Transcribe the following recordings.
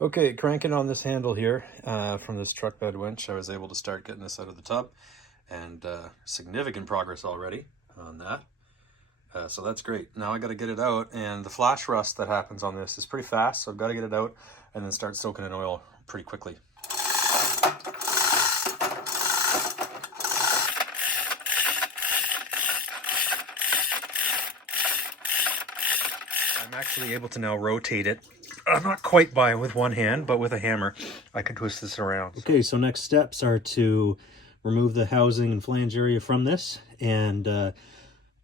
Okay, cranking on this handle here from this truck bed winch, I was able to start getting this out of the tub, and significant progress already on that. So that's great. Now I got to get it out, and the flash rust that happens on this is pretty fast, so I've got to get it out and then start soaking in oil pretty quickly. I'm actually able to now rotate it. Not quite by with one hand, but with a hammer, I can twist this around. Okay, so next steps are to remove the housing and flange area from this, and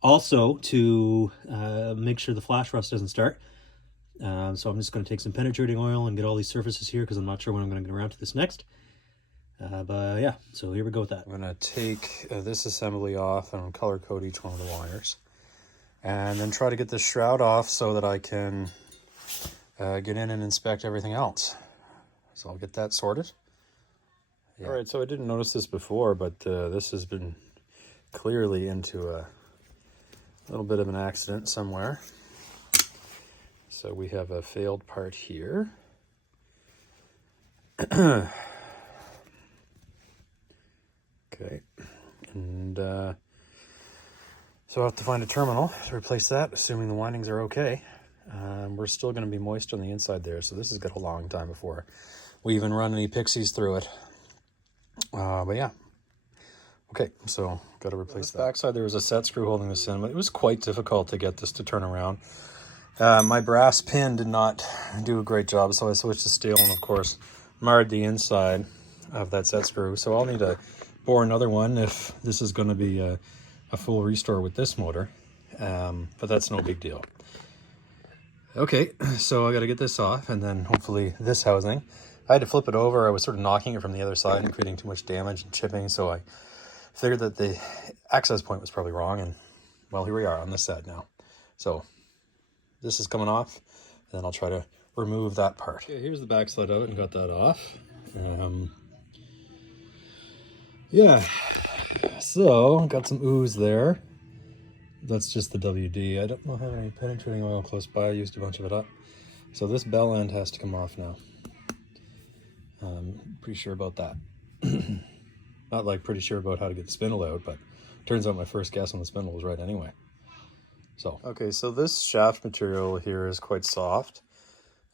also to make sure the flash rust doesn't start. So I'm just going to take some penetrating oil and get all these surfaces here because I'm not sure when I'm going to get around to this next. But yeah, so here we go with that. I'm going to take this assembly off and color code each one of the wires. And then try to get this shroud off so that I can get in and inspect everything else. So I'll get that sorted. Yeah. All right, so I didn't notice this before, but this has been clearly into a little bit of an accident somewhere. So we have a failed part here. Okay. And so I'll have to find a terminal to replace that, assuming the windings are okay. We're still going to be moist on the inside there, so this has got a long time before we even run any pixies through it. But yeah. Okay, so got to replace that. Backside there was a set screw holding this in, but it was quite difficult to get this to turn around. My brass pin did not do a great job, so I switched to steel and of course marred the inside of that set screw. So I'll need to bore another one if this is going to be a full restore with this motor, but that's no big deal. Okay, so I got to get this off, and then hopefully this housing. I had to flip it over. I was sort of knocking it from the other side and creating too much damage and chipping, so I figured that the access point was probably wrong, and well, here we are on this side now. So this is coming off, and then I'll try to remove that part. Okay, here's the back side of it, and got that off. Yeah, so got some ooze there. That's just the WD. I don't have any penetrating oil close by. I used a bunch of it up. So this bell end has to come off now. I'm pretty sure about that. Not like pretty sure about how to get the spindle out, but turns out my first guess on the spindle was right anyway. So, okay, so this shaft material here is quite soft.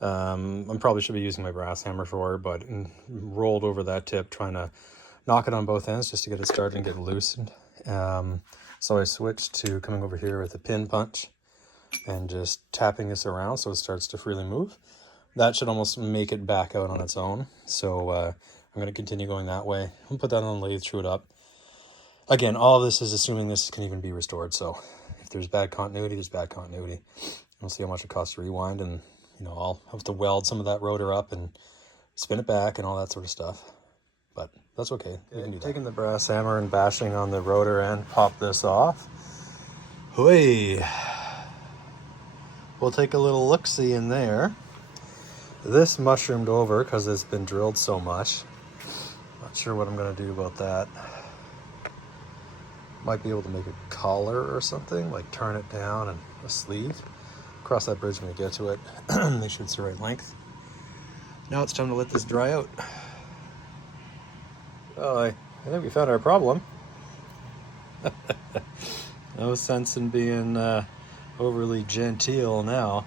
I probably should be using my brass hammer for it, but rolled over that tip trying to knock it on both ends just to get it started and get it loosened. So I switched to coming over here with a pin punch and just tapping this around so it starts to freely move. That should almost make it back out on its own. So I'm going to continue going that way. I'll put that on the lathe, screw it up. Again, all of this is assuming this can even be restored. So if there's bad continuity, there's bad continuity. We'll see how much it costs to rewind, and I'll have to weld some of that rotor up and spin it back and all that sort of stuff. But that's okay. We can do that. Taking the brass hammer and bashing on the rotor end, pop this off. Hooey! We'll take a little look-see in there. This mushroomed over because it's been drilled so much. Not sure what I'm going to do about that. Might be able to make a collar or something, like turn it down and a sleeve. Cross that bridge when we get to it. Make sure it's the right length. Now it's time to let this dry out. Oh, I think we found our problem. No sense in being overly genteel now.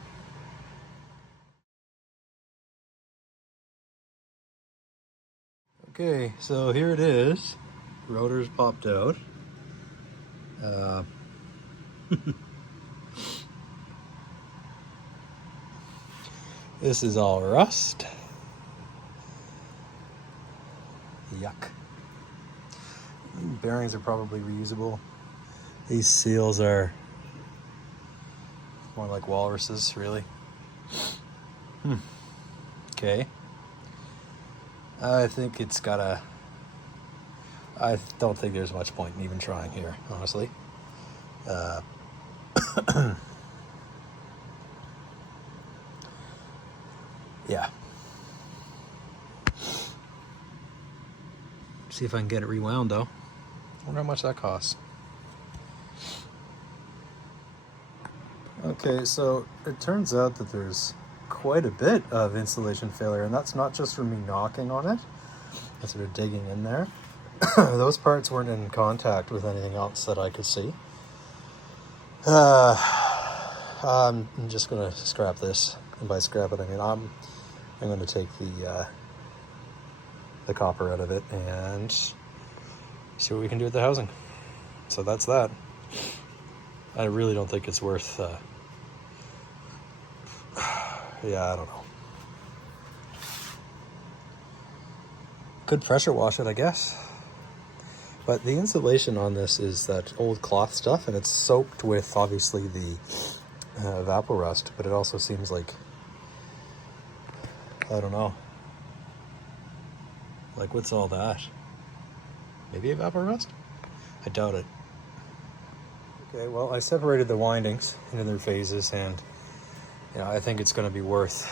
Okay, so here it is. Rotor's popped out. This is all rust. Yuck. Bearings are probably reusable. These seals are more like walruses, really. Okay. I think it's got a... I don't think there's much point in even trying here, honestly. Yeah. See if I can get it rewound, though. I wonder how much that costs. Okay, so it turns out that there's quite a bit of insulation failure, and that's not just from me knocking on it. That's sort of digging in there. Those parts weren't in contact with anything else that I could see. I'm just gonna scrap this, and by scrap it I mean I'm going to take the copper out of it and see what we can do with the housing. So that's that. I really don't think it's worth. Yeah, I don't know. Could pressure wash it, I guess. But the insulation on this is that old cloth stuff, and it's soaked with obviously the Evapo-Rust, but it also seems like, I don't know. Like, what's all that? Maybe Evapo-Rust? I doubt it. Okay, well, I separated the windings into their phases, and I think it's going to be worth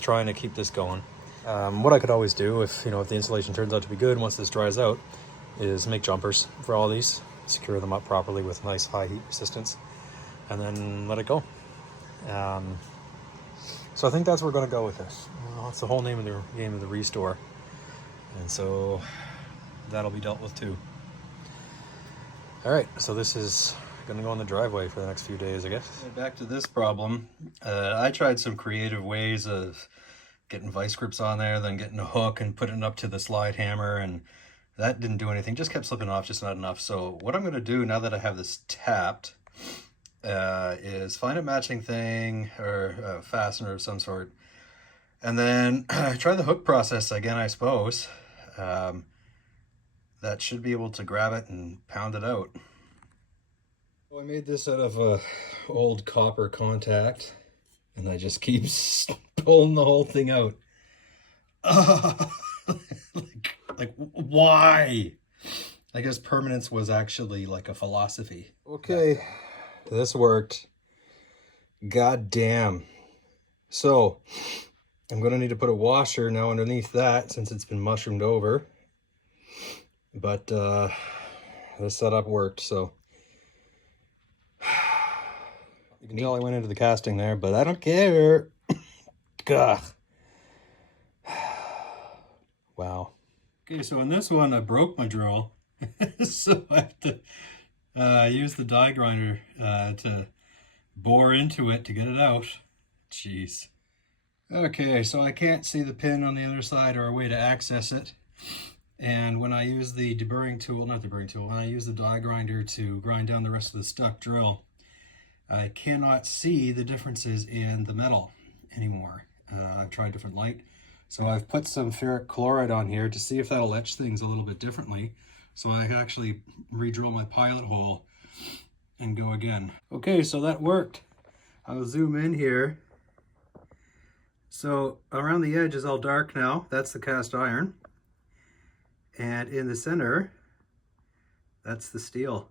trying to keep this going. What I could always do, if the insulation turns out to be good once this dries out, is make jumpers for all these, secure them up properly with nice high heat resistance, and then let it go. So I think that's where we're going to go with this. Well, it's the whole name of the game of the Restore, and so that'll be dealt with too. All right, so this is going to go in the driveway for the next few days, I guess. Back to this problem. I tried some creative ways of getting vice grips on there, then getting a hook and putting it up to the slide hammer, and that didn't do anything. Just kept slipping off, just not enough. So what I'm going to do now that I have this tapped is find a matching thing or a fastener of some sort, and then try the hook process again, I suppose. That should be able to grab it and pound it out. Well, I made this out of old copper contact, and I just keep pulling the whole thing out. Like, why? I guess permanence was actually like a philosophy. Okay, this worked. God damn. So, I'm going to need to put a washer now underneath that since it's been mushroomed over. But this setup worked, so. You can tell I went into the casting there, but I don't care. Gah. Wow. Okay, so in this one, I broke my drill. So I have to use the die grinder to bore into it to get it out. Jeez. Okay, so I can't see the pin on the other side or a way to access it. And when I use the deburring tool, not deburring tool, when I use the die grinder to grind down the rest of the stuck drill, I cannot see the differences in the metal anymore. I've tried different light. So I've put some ferric chloride on here to see if that'll etch things a little bit differently. So I can actually re-drill my pilot hole and go again. Okay, so that worked. I'll zoom in here. So around the edge is all dark now. That's the cast iron. And in the center, that's the steel.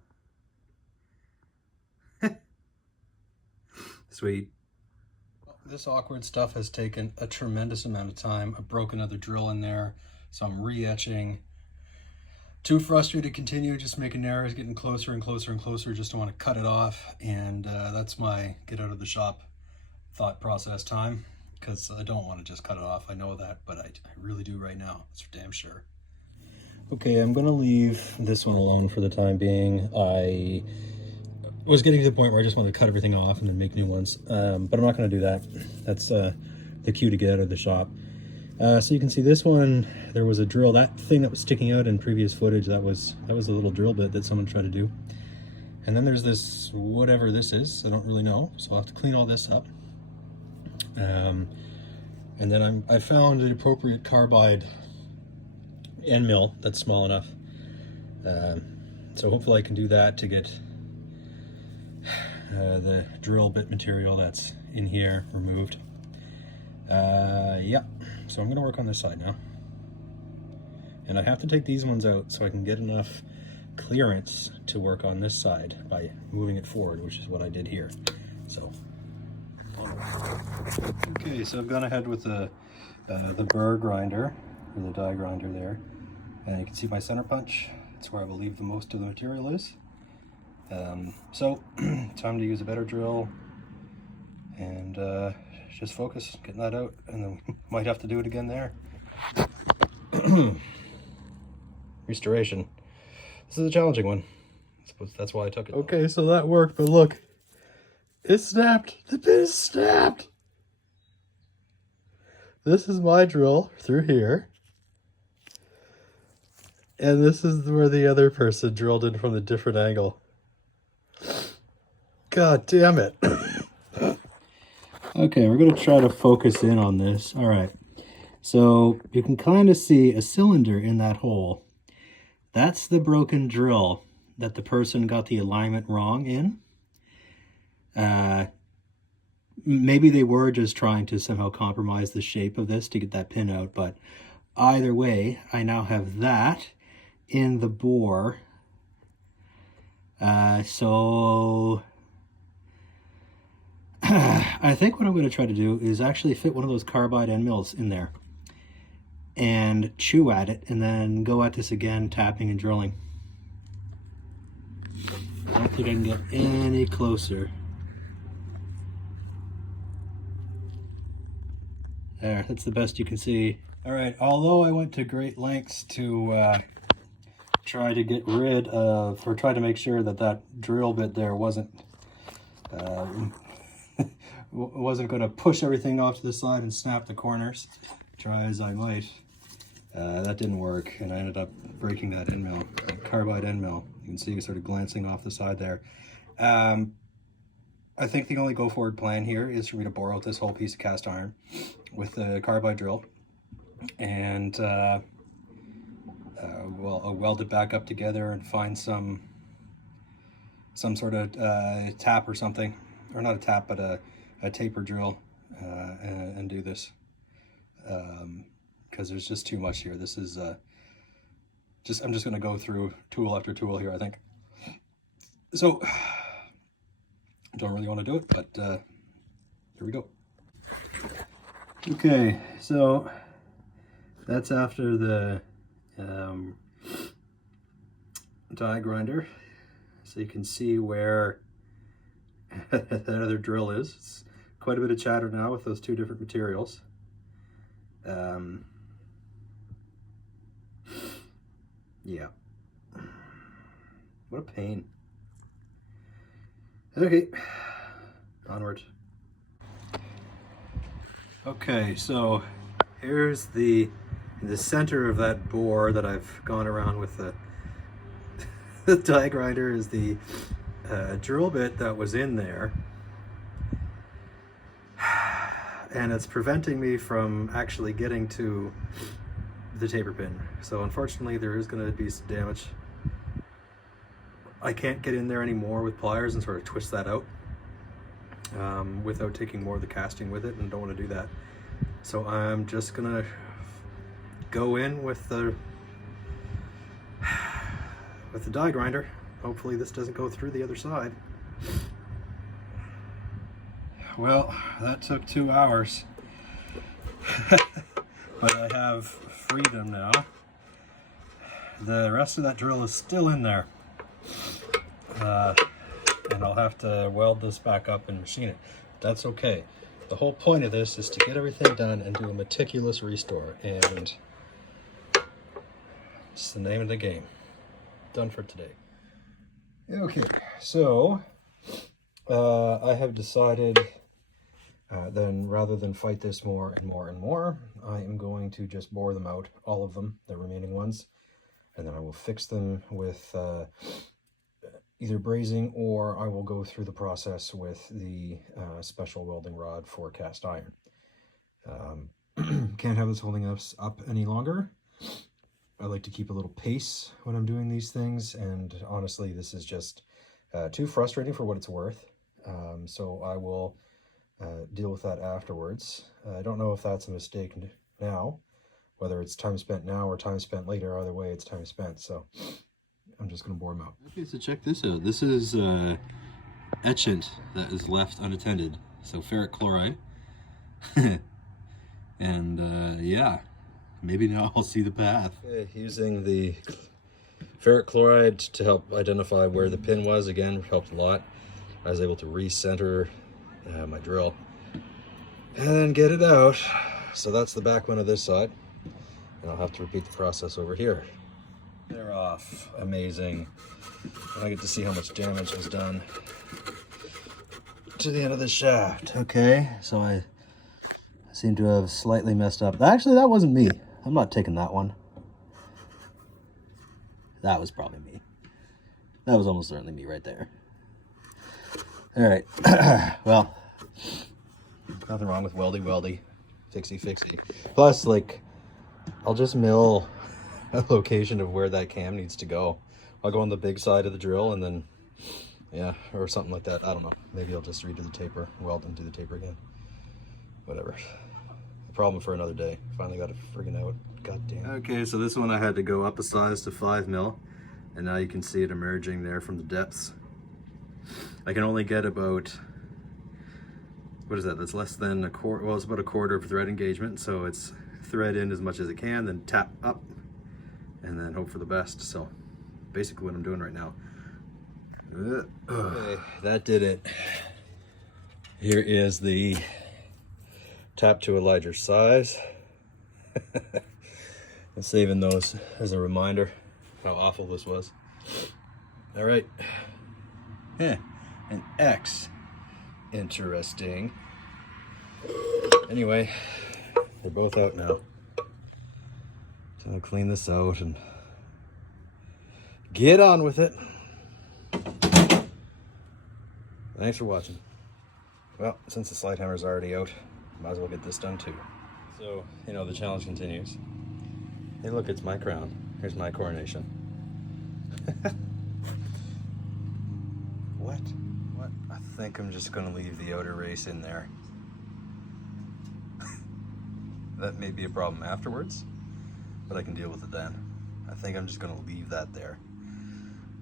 Sweet. This awkward stuff has taken a tremendous amount of time. I broke another drill in there, so I'm re-etching. Too frustrated to continue, just making errors, getting closer and closer and closer, just don't want to cut it off. And that's my get out of the shop thought process time, because I don't want to just cut it off. I know that, but I really do right now. That's for damn sure. Okay, I'm going to leave this one alone for the time being. I was getting to the point where I just wanted to cut everything off and then make new ones, but I'm not going to do that. That's the cue to get out of the shop. So you can see this one, there was a drill, that thing that was sticking out in previous footage, that was a little drill bit that someone tried to do. And then there's this, whatever this is, I don't really know, so I'll have to clean all this up. And then I found an appropriate carbide end mill that's small enough. So hopefully I can do that to get the drill bit material that's in here removed. Yeah, so I'm gonna work on this side now. And I have to take these ones out so I can get enough clearance to work on this side by moving it forward, which is what I did here. So, okay, so I've gone ahead with the burr grinder, or the die grinder there. And you can see my center punch. That's where I believe the most of the material is. So, time to use a better drill and just focus, getting that out, and then we might have to do it again there. Restoration. This is a challenging one. I suppose that's why I took it. Okay, so that worked, but look. It snapped. The pin is snapped. This is my drill through here. And this is where the other person drilled in from a different angle. God damn it. Okay, we're going to try to focus in on this. All right. So you can kind of see a cylinder in that hole. That's the broken drill that the person got the alignment wrong in. Maybe they were just trying to somehow compromise the shape of this to get that pin out, but either way, I now have that in the bore. So I think what I'm going to try to do is actually fit one of those carbide end mills in there and chew at it, and then go at this again, tapping and drilling. I don't think I can get any closer. There, that's the best you can see. All right, although I went to great lengths to try to get rid of, or try to make sure that that drill bit there wasn't going to push everything off to the side and snap the corners, try as I might, that didn't work, and I ended up breaking that end mill, that carbide end mill. You can see it sort of glancing off the side there. I think the only go forward plan here is for me to bore out this whole piece of cast iron with the carbide drill, and well, I'll weld it back up together and find some sort of tap or something, or not a tap, but a taper drill, and do this, because there's just too much here. This is I'm just going to go through tool after tool here, I think. So I don't really want to do it, but here we go. Okay, so that's after the die grinder, so you can see where that other drill is. It's quite a bit of chatter now with those two different materials. Yeah, what a pain. Okay, onward. Okay, so here's the center of that bore that I've gone around with the die grinder is the drill bit that was in there, and it's preventing me from actually getting to the taper pin. So unfortunately there is going to be some damage. I can't get in there anymore with pliers and sort of twist that out without taking more of the casting with it, and don't want to do that. So I'm just gonna go in with the die grinder. Hopefully this doesn't go through the other side. Well, that took 2 hours. But I have freedom now. The rest of that drill is still in there. And I'll have to weld this back up and machine it. That's okay. The whole point of this is to get everything done and do a meticulous restore, and it's the name of the game. Done for today. Okay, so I have decided then rather than fight this more and more and more, I am going to just bore them out, all of them, the remaining ones, and then I will fix them with either brazing, or I will go through the process with the special welding rod for cast iron. Can't have this holding us up any longer. I like to keep a little pace when I'm doing these things, and honestly this is just too frustrating for what it's worth. So I will deal with that afterwards. I don't know if that's a mistake now, whether it's time spent now or time spent later. Either way, it's time spent, so I'm just going to bore them out. Okay, so check this out. This is etchant that is left unattended. So ferric chloride. And yeah, maybe now I'll see the path. Okay, using the ferric chloride to help identify where the pin was, again, helped a lot. I was able to recenter my drill. and then get it out. So that's the back one of this side, and I'll have to repeat the process over here. They're off. Amazing. And I get to see how much damage was done to the end of the shaft. Okay, so I seem to have slightly messed up. Actually, that wasn't me. I'm not taking that one. That was probably me. That was almost certainly me right there. All right. Well, nothing wrong with weldy, fixy. Plus, like, I'll just mill a location of where that cam needs to go. I'll go on the big side of the drill and then, yeah, or something like that. I don't know. Maybe I'll just redo the taper, weld and do the taper again. Whatever. A problem for another day. Finally got it friggin' out. God damn. Okay, so this one I had to go up a size to 5 mil, and now you can see it emerging there from the depths. I can only get about, what is that? That's less than a quarter. Well, it's about a quarter of thread engagement, so it's thread in as much as it can, then tap up, and then hope for the best. So basically what I'm doing right now. Okay, that did it. Here is the tap to a larger size. I'm saving those as a reminder how awful this was. All right. Yeah, an X. Interesting. Anyway, they're both out now. So I'll clean this out and get on with it. Thanks for watching. Well, since the slide hammer's already out, might as well get this done too. So, you know, the challenge continues. Hey look, it's my crown. Here's my coronation. What? I think I'm just gonna leave the outer race in there. That may be a problem afterwards, but I can deal with it then. I think I'm just gonna leave that there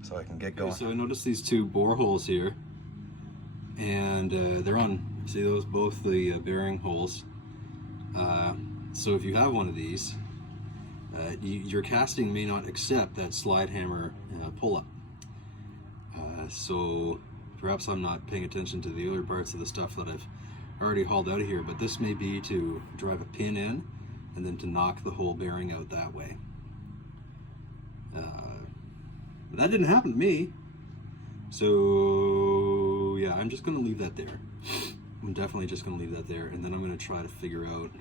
so I can get going. Okay, so I noticed these two bore holes here, and they're on, see those, both the bearing holes. So if you have one of these, your casting may not accept that slide hammer pull-up. So perhaps I'm not paying attention to the other parts of the stuff that I've already hauled out of here, but this may be to drive a pin in and then to knock the whole bearing out that way. But that didn't happen to me. So yeah, I'm just gonna leave that there. I'm definitely just gonna leave that there, and then I'm gonna try to figure out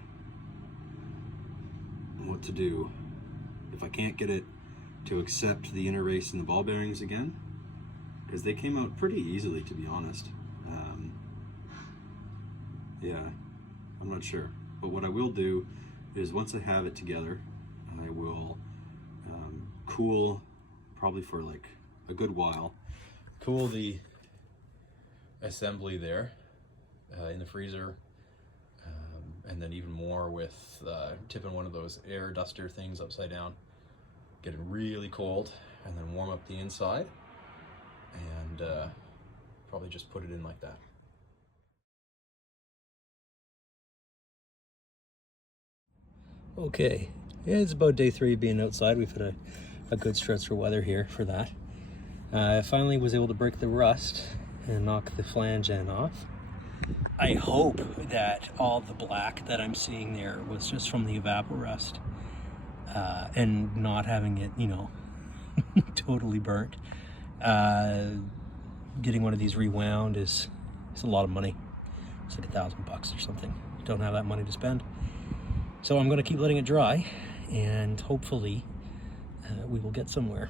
what to do. If I can't get it to accept the inner race and the ball bearings again, because they came out pretty easily, to be honest. Yeah, I'm not sure. But what I will do is once I have it together, I will cool, probably for like a good while, cool the assembly there in the freezer, and then even more with tipping one of those air duster things upside down, get it really cold, and then warm up the inside, and probably just put it in like that. Okay, yeah, it's about day 3 being outside. We've had a good stretch of weather here for that. I finally was able to break the rust and knock the flange end off. I hope that all the black that I'm seeing there was just from the evaporust and not having it, you know, totally burnt. Getting one of these rewound is a lot of money. It's like $1,000 or something. Don't have that money to spend. So I'm going to keep letting it dry, and hopefully we will get somewhere.